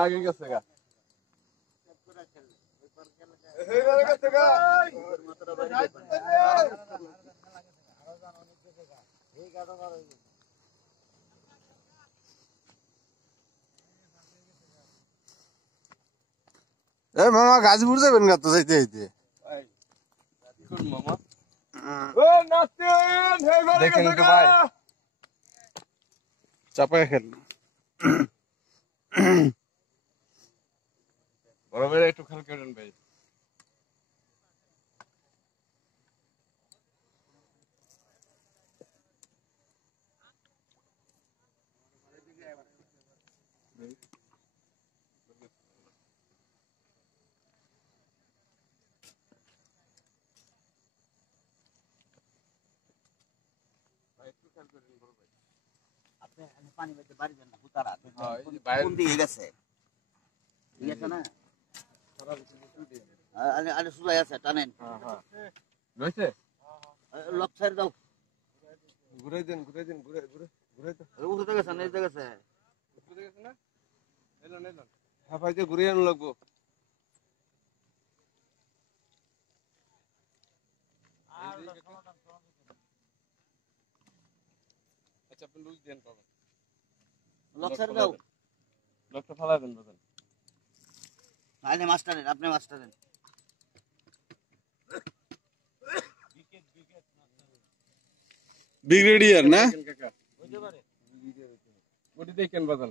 आगे कैसे का মামা গাজীপুর যাবেন না তো যাইতে যাইতে मामा দেখেন তো ভাই চাপায় খেল বড় ভাই একটু খেয়াল করেন ভাই পানি বাইতে বাড়ি দেন না হুতারা কোন দিকে গেছে ঠিক আছে না আরে সুজাই আছে টানেন রয়েছে লক সাইড দাও ঘুরে দেন ঘুরে তো উঠে গেছে না এই গেছে ঘুরে গেছে না এলেন হ্যাঁ ভাই যে ঘুরে আনো লাগবো আচ্ছা আপনি লুজ দেন পাবেন লক সাইড দাও লকটা ফালা দেন বাজান আরে মাস্টার নেন আপনি মাস্টার নেন ব্রিগেডিয়ার না কাকা হইতে পারে ওটি দেখেন বাজান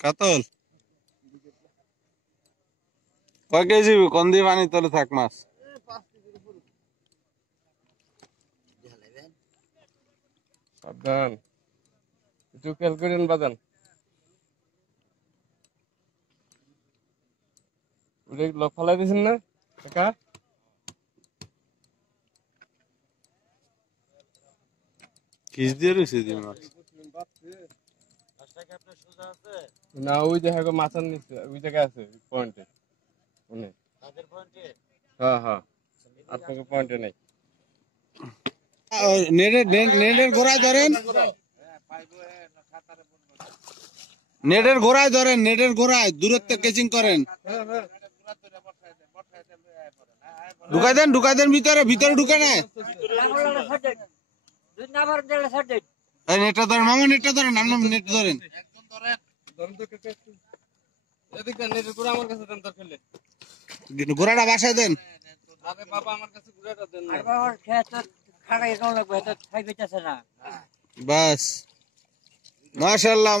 কাতল কয় কেজি কোন দিয়ে পানি তলে থাক মাছ সাবধান একটু খেয়াল করেন বাজান ওটা লক ফালাই দিয়েছেন না কাকা কিস দিয়ে রয়েছে যে মাছ না ওই জায়গায় মাথার নিচে ওই জায়গায় আছে পয়েন্টে হ্যাঁ আপনাকে পয়েন্টে নেই নেটের ঘোড়ায় ধরেন নেটের ঘোড়ায় দূরত্ব কেচিং করেন ঢুকাই দেন ভিতরে ঢুকে নেয় নেটটা ধরেন মামা নেটটা ধরেন আপনার নেট ধরেন ঘোড়াটা বাসায় দেন বাস মাশাআল্লাহ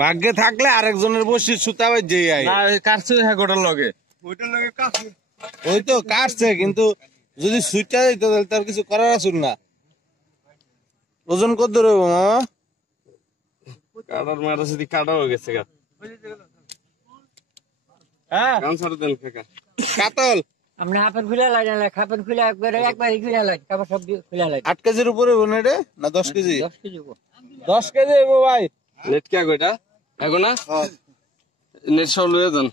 ভাগ্যে থাকলে আরেকজনের বসি সুতা বাজে কাটছে হ্যাঁ গোটার লগে ওই তো কাটছে কিন্তু যদি সুইটা যেত তাহলে তার কিছু করার আছে না ওজন কত রইব মামা কাটার মারা যদি কাটা হয়ে গেছে গা হ্যাঁ গামছাটা দেন কাকা কাতল আমরা হাফের খুলে লাগে খাপের খুলে একবার খুলে লাগে তারপর সব খুলে লাগে 8 কেজির উপরে বনে রে না 10 কেজি 10 কেজি 10 কেজি হইব ভাই নেট কে কয়টা এখন না নেট সব লয়ে যান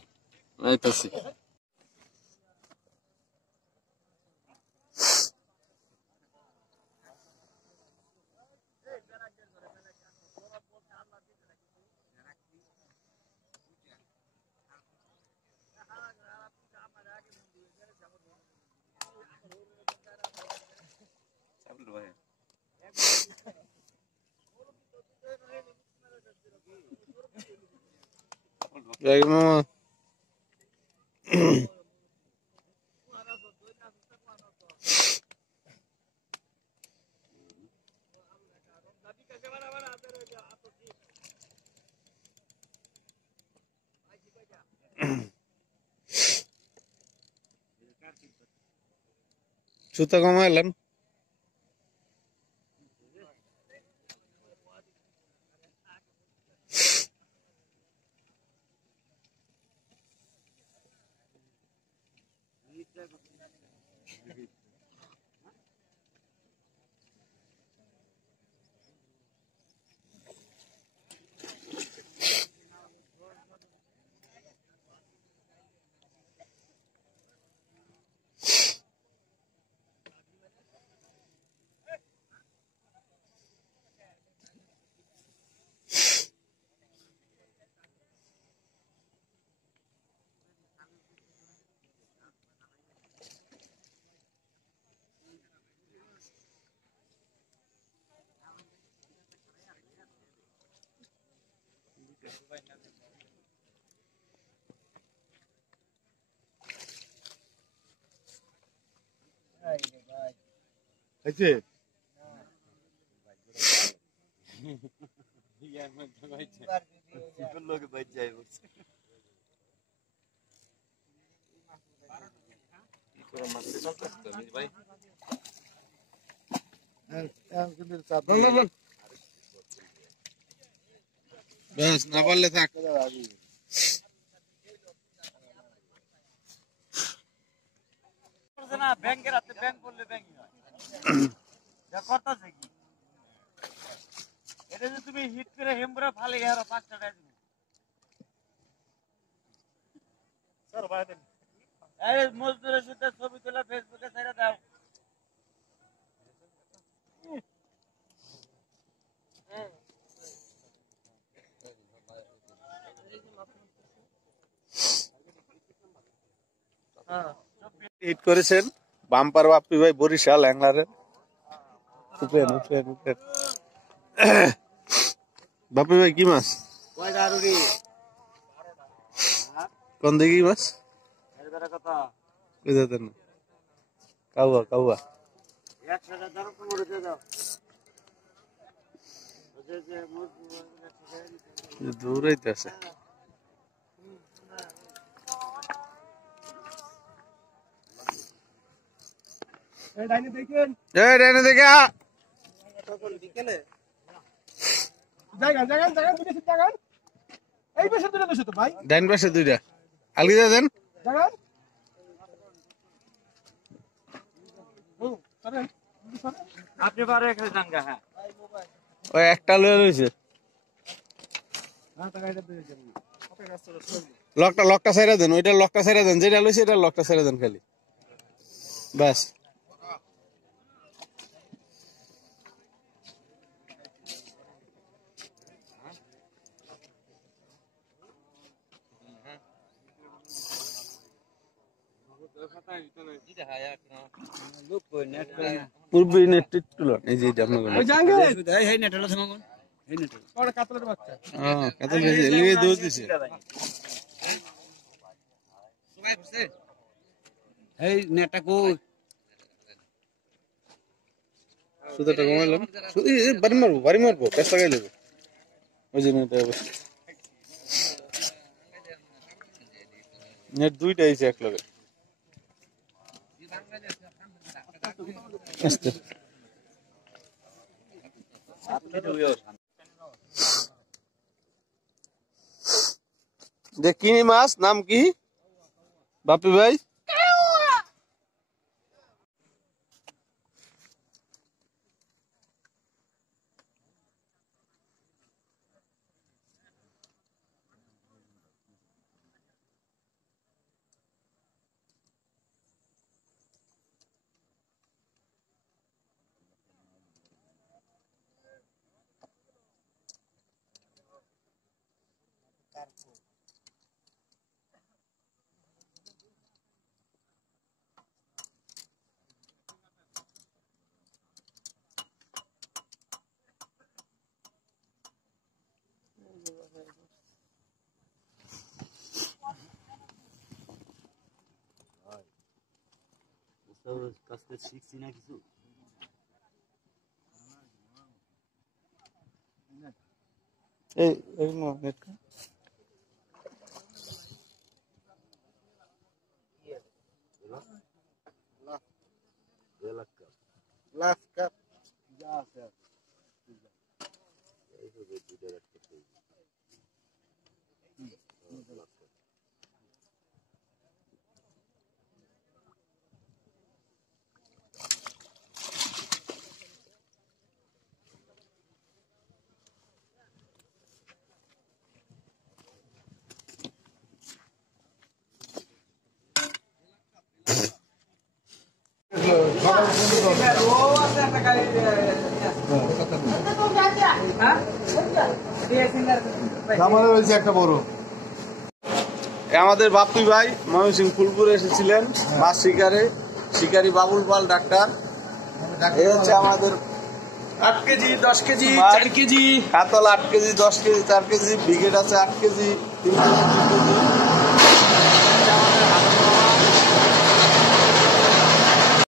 আইতাছি মামা সুতা কমাইলেন হয়েছে লোকে বাইর যায় বলছে ব্যাস না পারলে থাক না ব্যাংকের হাতে ব্যাংক করলে ব্যাংকই হয় যা করতেছে কি এটা যে তুমি হিট করে হেমবুরা ফালে আর 5 টাকা দিবে স্যার ভাই দেন এই মজদুরের সাথে ছবি তোলা ফেসবুকে ছেড়ে দাও হিট করেছেন বাম্পার বাপ্পি ভাই বরিশাল অ্যাংলারে উপরেন উপরেন উপরেন বাপ্পি ভাই কি মাছ কয়টা রুড়ি কোন দিকে মাছ এর বেলা কথা কই যেতেন না কাউয়া কাউয়া 100 টাকা দাম করে দিয়ে দাও ওই যে মজদুর দূরাইতে আছে এই ডাইনে দেখেন এই ডাইনে দেখা তখন বিকেলে জায়গা জায়গা জায়গা দুটো সিট জায়গা এই পাশে দুটো বসে তো ভাই ডাইন পাশে দুইটা আলগি দেন জায়গা সরেন আপনি বারে এখানে জানগা হ্যাঁ ওই একটা লয়ে লইছে হ্যাঁ টাকা এটা দিয়ে যাবেন কত কাজ চলে লকটা ছাইরা দেন ওইটা লকটা ছাইরা দেন যেটা লইছে এটা লকটা ছাইরা দেন খালি বাস পূর্বে নেট তুলো এই যে এটা আপনার ওই জাঙ্গে এই নেট হলো সমাগন এই নেট ওটা কাতলের বাচ্চা হ্যাঁ কাতল ভেজে লিয়ে দোষ দিছে এই নেটটা কই সুদাটা কমাইলাম বাড়ি মারবো পেস্তা গাই লেবো ওই যে নেট অবশ্য নেট দুইটা আইছে এক লগে আস্তে দেখিনি মাছ নাম কি বাপি ভাই কাজটা শিখছি না কিছু এই এই নেট লাখ কাপ যা আছে আমাদের হয়েছে একটা বড়। আমাদের বাপ্পি ভাই ময়মনসিংহ ফুলপুরে এসেছিলেন মাছ শিকারি বাবুল পাল ডাক্তার। এই হচ্ছে আমাদের 8 কেজি 10 কেজি মাছ। 4 কেজি কাতল 8 কেজি 10 কেজি 4 কেজি, ব্রিগেড আছে 8 কেজি 3 কেজি 2 কেজি।